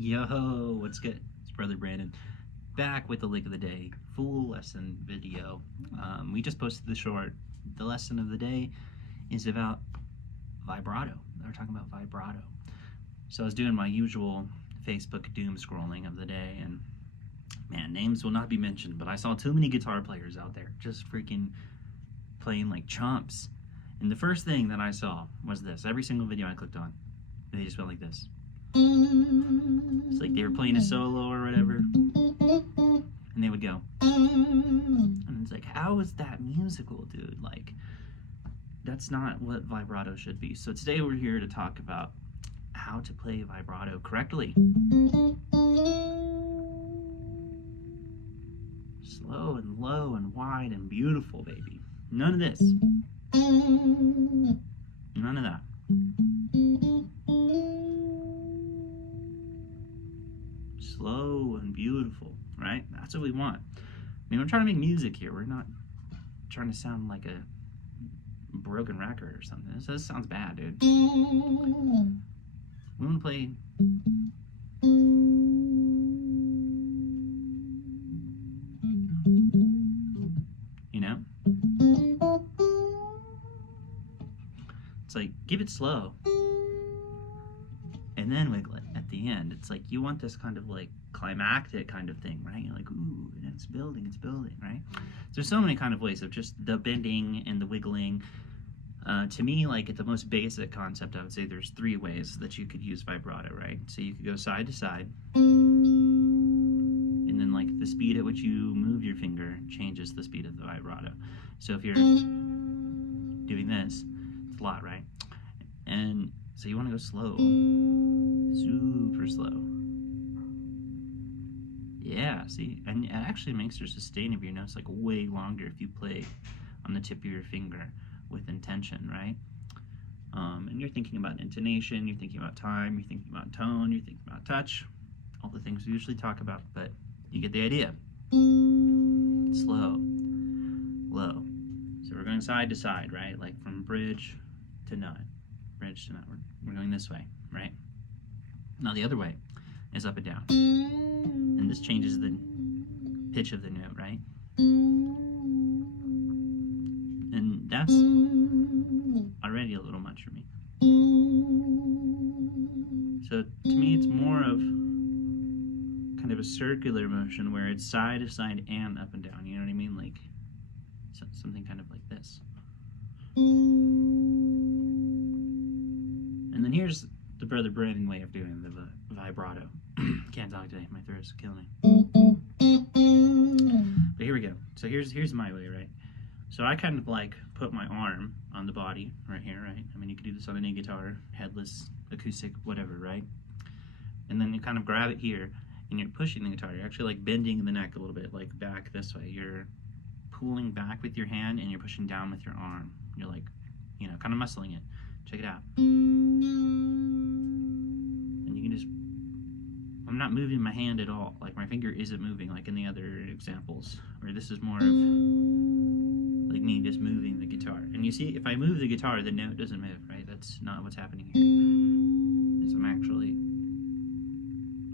Yo, what's good? It's Brother Brandon back with the lick of the day, full lesson video. We just posted the short. The lesson of the day is about vibrato. We're talking about vibrato. So I was doing my usual Facebook doom scrolling of the day, and man, names will not be mentioned, but I saw too many guitar players out there just freaking playing like chumps. And the first thing that I saw was this. Every single video I clicked on, they just went like this. It's like they were playing a solo or whatever, and they would go, and it's like, how is that musical, dude? Like, that's not what vibrato should be. So today we're here to talk about how to play vibrato correctly. Slow and low and wide and beautiful, baby. None of this. None of that. Slow and beautiful, right? That's what we want. I mean, we're trying to make music here. We're not trying to sound like a broken record or something. This sounds bad, dude. We want to play you know? It's like, give it slow and then wiggle it at the end. It's like, you want this kind of like climactic kind of thing, right? You're like, ooh, and it's building, right? There's so many kind of ways of just the bending and the wiggling. To me, like at the most basic concept, I would say there's three ways that you could use vibrato, right? So you could go side to side, and then like the speed at which you move your finger changes the speed of the vibrato. So if you're doing this, it's a lot, right? And so you want to go slow, super slow. Yeah, see, and it actually makes your sustain of your notes like way longer if you play on the tip of your finger with intention, right? And you're thinking about intonation, you're thinking about time, you're thinking about tone, you're thinking about touch, all the things we usually talk about, but you get the idea. Slow, low. So we're going side to side, right? Like from bridge to nut, bridge to nut. We're going this way, right? Now the other way is up and down. And this changes the pitch of the note, right? And that's already a little much for me. So to me, it's more of kind of a circular motion where it's side to side and up and down. You know what I mean? Like something kind of like this. And then here's the Brother Brandon way of doing the vibrato. Can't talk today. My throat's killing me. But here we go. So here's my way, right? So I kind of like put my arm on the body right here, right? I mean, you could do this on any guitar, headless, acoustic, whatever, right? And then you kind of grab it here and you're pushing the guitar. You're actually like bending the neck a little bit, like back this way. You're pulling back with your hand and you're pushing down with your arm. You're like, you know, kind of muscling it. Check it out. And you can just, I'm not moving my hand at all. Like my finger isn't moving like in the other examples, where this is more of like me just moving the guitar. And you see, if I move the guitar, the note doesn't move, right? That's not what's happening here. Is I'm actually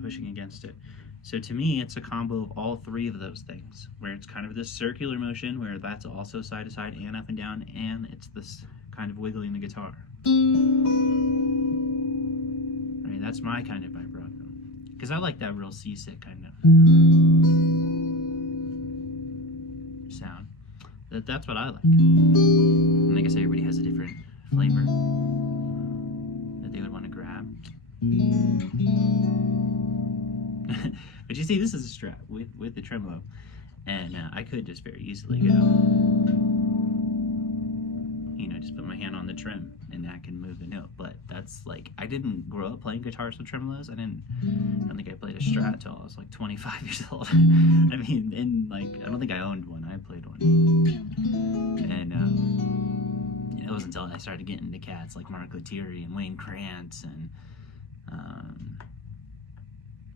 pushing against it. So to me, it's a combo of all three of those things, where it's kind of this circular motion, where that's also side to side and up and down, and it's this kind of wiggling the guitar. Right, that's my kind of vibrato. Because I like that real seasick kind of sound. That's what I like. And like I say, everybody has a different flavor that they would want to grab. But you see, this is a Strat with the tremolo, and I could just very easily go, you know, just put my hand on the trim, and that can move the note. But that's like, I didn't grow up playing guitars with tremolos. I don't think I played a Strat till I was like 25 years old. I mean, and like, I don't think I owned one. I played one, and it wasn't until I started getting into cats like Mark Lettieri and Wayne Krantz and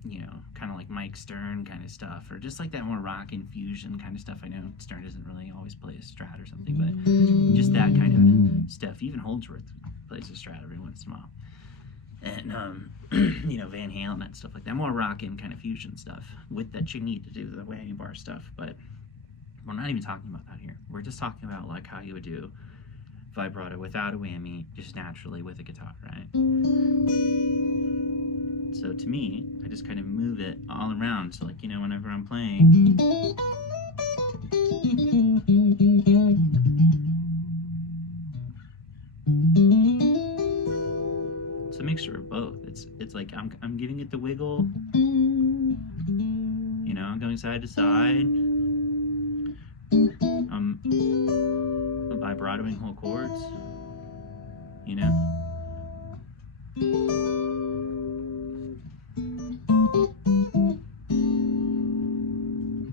you know, kind of like Mike Stern kind of stuff, or just like that more rock infusion kind of stuff. I know Stern doesn't really always play a Strat or something, but just that kind of stuff. Even Holdsworth plays a Strat every once in a while. and Van Halen and stuff like that, more rockin' kind of fusion stuff with that you need to do the whammy bar stuff. But we're not even talking about that here. We're just talking about like how you would do vibrato without a whammy, just naturally with a guitar, right? So to me, I just kind of move it all around. So like, whenever I'm playing, it's a mixture of both. It's like I'm giving it the wiggle, I'm going side to side. I'm vibratoing whole chords,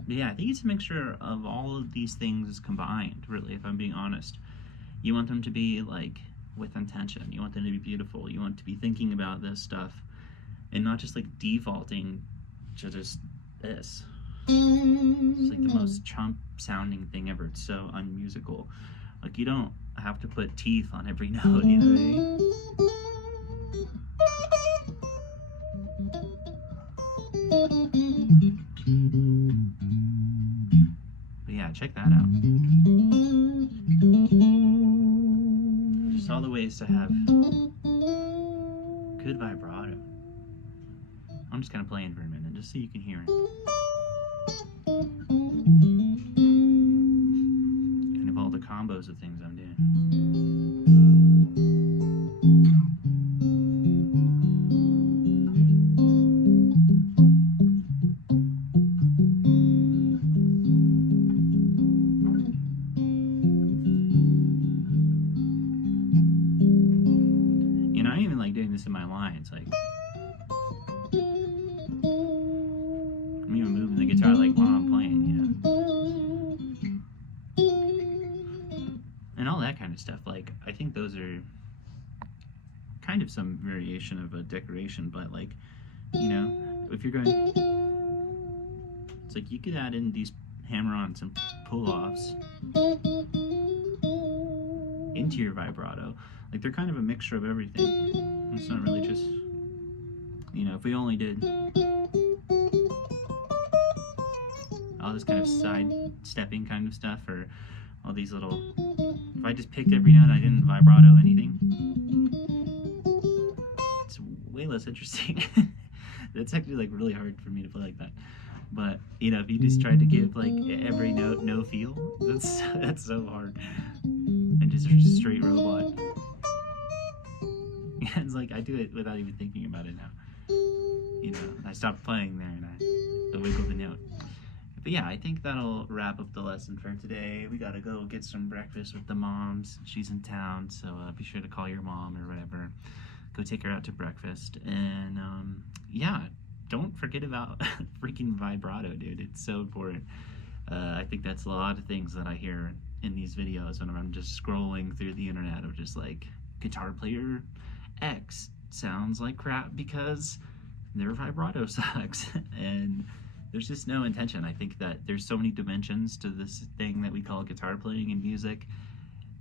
Yeah, I think it's a mixture of all of these things combined, really, if I'm being honest. You want them to be, like, with intention. You want them to be beautiful. You want to be thinking about this stuff and not just, like, defaulting to just this. It's, like, the most chump-sounding thing ever. It's so unmusical. Like, you don't have to put teeth on every note, you know what I mean? But yeah, check that out. Just all the ways to have good vibrato. I'm just kind of playing for a minute, just so you can hear it. Kind of all the combos of things I'm doing. I even like doing this in my lines, like I'm even moving the guitar like while I'm playing, and all that kind of stuff. Like, I think those are kind of some variation of a decoration, but like, if you're going, it's like you could add in these hammer-ons and pull-offs into your vibrato. Like, they're kind of a mixture of everything. It's not really just, if we only did all this kind of side-stepping kind of stuff, or all these little, if I just picked every note, I didn't vibrato anything, it's way less interesting. That's actually, like, really hard for me to play like that. But, if you just tried to give, like, every note no feel, that's so hard. And just a straight robot. It's like I do it without even thinking about it now. I stopped playing there and I wiggle the note. But yeah, I think that'll wrap up the lesson for today. We gotta go get some breakfast with the moms. She's in town, so be sure to call your mom or whatever. Go take her out to breakfast. And yeah, don't forget about freaking vibrato, dude. It's so important. I think that's a lot of things that I hear in these videos when I'm just scrolling through the internet of just like, guitar player X sounds like crap because their vibrato sucks. And there's just no intention. I think that there's so many dimensions to this thing that we call guitar playing in music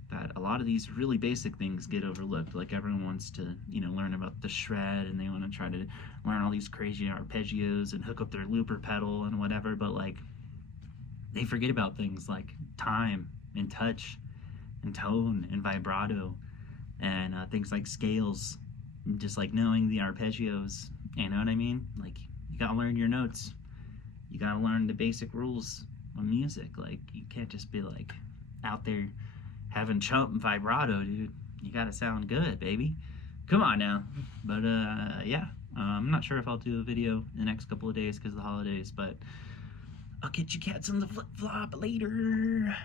that a lot of these really basic things get overlooked. Like, everyone wants to, learn about the shred, and they want to try to learn all these crazy arpeggios and hook up their looper pedal and whatever, but like, they forget about things like time and touch and tone and vibrato and things like scales, and just like knowing the arpeggios, you know what I mean? Like, you gotta learn your notes. You gotta learn the basic rules of music. Like, you can't just be like out there having chump and vibrato, dude. You gotta sound good, baby. Come on now. But yeah, I'm not sure if I'll do a video in the next couple of days because of the holidays, but I'll get you cats on the flip-flop later.